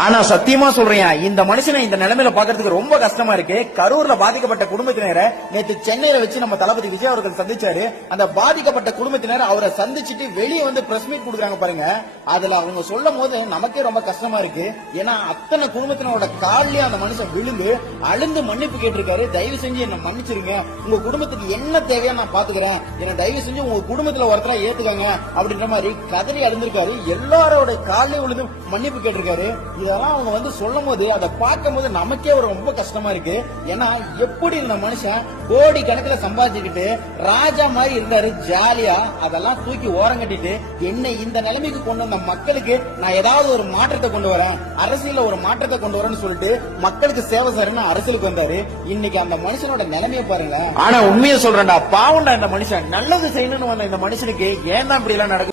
ஆனா சத்தியமா சொல்றேன், இந்த மனுஷனை இந்த நிலைமையில பாக்குறதுக்கு ரொம்ப கஷ்டமா இருக்கு. கரூர்ல பாதிக்கப்பட்ட குடும்பத்தினரை நேற்று சென்னையில வச்சு நம்ம தளபதி விஜய் அவர்கள் சந்திச்சாரு. அந்த பாதிக்கப்பட்ட குடும்பத்தினர் அவரை சந்திச்சுட்டு வெளியே வந்து பிரஸ் மீட் கொடுக்குறாங்க பாருங்க. அதுல அவங்க சொல்லும் போது நமக்கே ரொம்ப கஷ்டமா இருக்கு. ஏன்னா அத்தனை குடும்பத்தினரோட காலிலேயே அந்த மனுஷன் விழுந்து அழுந்து மன்னிப்பு கேட்டிருக்காரு. தயவு செஞ்சு என்ன மன்னிச்சிருங்க, உங்க குடும்பத்துக்கு என்ன தேவையா நான் பாத்துக்கிறேன், என்ன தயவு செஞ்சு உங்க குடும்பத்துல ஒருத்தரா ஏத்துக்காங்க அப்படின்ற மாதிரி கதறி அழுந்திருக்காரு. எல்லாரோட காலிலே விழுந்து மன்னிப்பு கேட்டிருக்காரு. இதெல்லாம் அவங்க வந்து சொல்லும் போது அதை பார்க்கும் போது நமக்கே ஒரு ரொம்ப கஷ்டமா இருக்கு. ஏன்னா எப்படி இந்த மனுஷன் கோடி கணக்குல சம்பாதிச்சுக்கிட்டு ராஜா மாதிரி இருந்தாரு ஜாலியா, அதெல்லாம் தூக்கி ஓரம் கட்டிட்டு என்னை இந்த நிலைமைக்கு கொண்டு வந்த மக்களுக்கு நான் ஏதாவது ஒரு மாற்றத்தை கொண்டு வரேன், அரசியல ஒரு மாற்றத்தை கொண்டு வரேன்னு சொல்லிட்டு மக்களுக்கு சேவை செய்யறேன்னு அரசியலுக்கு வந்தாரு. இன்னைக்கு அந்த மனுஷனோட நிலைமையை பாருங்க. ஆனா உண்மையை சொல்றேன்டா, பாவம்டா இந்த மனுஷன். நல்லது செய்யணும்னு வந்த இந்த மனுஷனுக்கு ஏன் தான் இப்படி எல்லாம் நடக்குது?